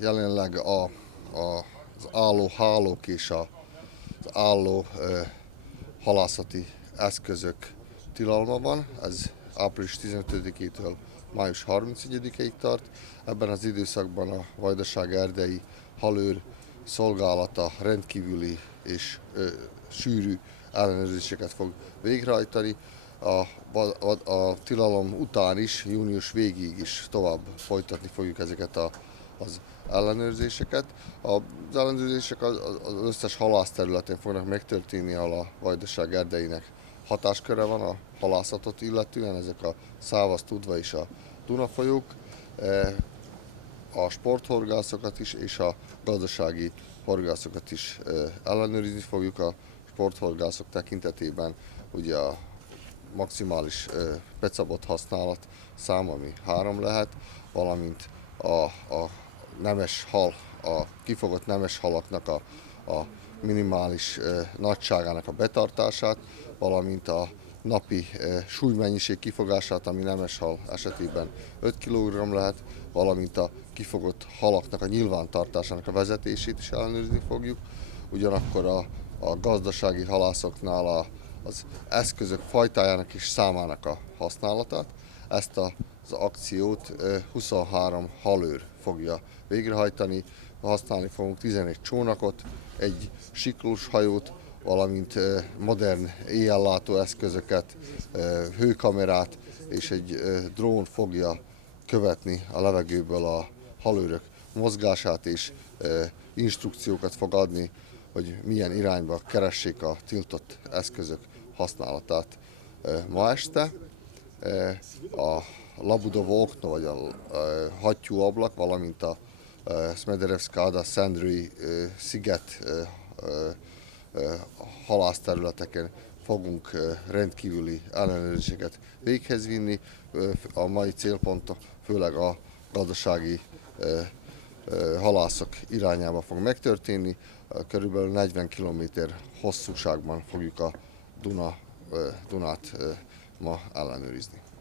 Jelenleg az álló hálók és az álló halászati eszközök tilalma van. Ez április 15-től május 31-ig tart. Ebben az időszakban a Vajdaság erdei halőr szolgálata rendkívüli és sűrű ellenőrzéseket fog végrehajtani. A tilalom után is, június végéig is tovább folytatni fogjuk ezeket az ellenőrzéseket. Az ellenőrzések az összes halászterületen fognak megtörténni, ahol a Vajdaság erdeinek hatásköre van a halászatot illetően, ezek a Szávasz, Tudva és a Duna folyók. A sporthorgászokat is és a gazdasági horgászokat is ellenőrizni fogjuk. A sporthorgászok tekintetében ugye a maximális pecabot használat szám, ami 3 lehet, valamint a nemes hal, a kifogott nemes halaknak a minimális nagyságának a betartását, valamint a napi súlymennyiség kifogását, ami nemes hal esetében 5 kg lehet, valamint a kifogott halaknak a nyilvántartásának a vezetését is ellenőrizni fogjuk. Ugyanakkor a gazdasági halászoknál az eszközök fajtájának és számának a használatát. Ezt az akciót 23 halőr fogja végrehajtani. Használni fogunk 11 csónakot, egy siklós hajót, valamint modern éjjellátó eszközöket, hőkamerát és egy drón fogja követni a levegőből a halőrök mozgását, és instrukciókat fog adni, hogy milyen irányba keressék a tiltott eszközök használatát. Ma este a Labudovo okno, vagy a hattyúablak, valamint a Smederevszkáda Szendrői sziget halászterületeken fogunk rendkívüli ellenőrzéseket véghez vinni. A mai célpont főleg a gazdasági halászok irányába fog megtörténni. Körülbelül 40 km hosszúságban fogjuk a Dunát ma ellenőrizni.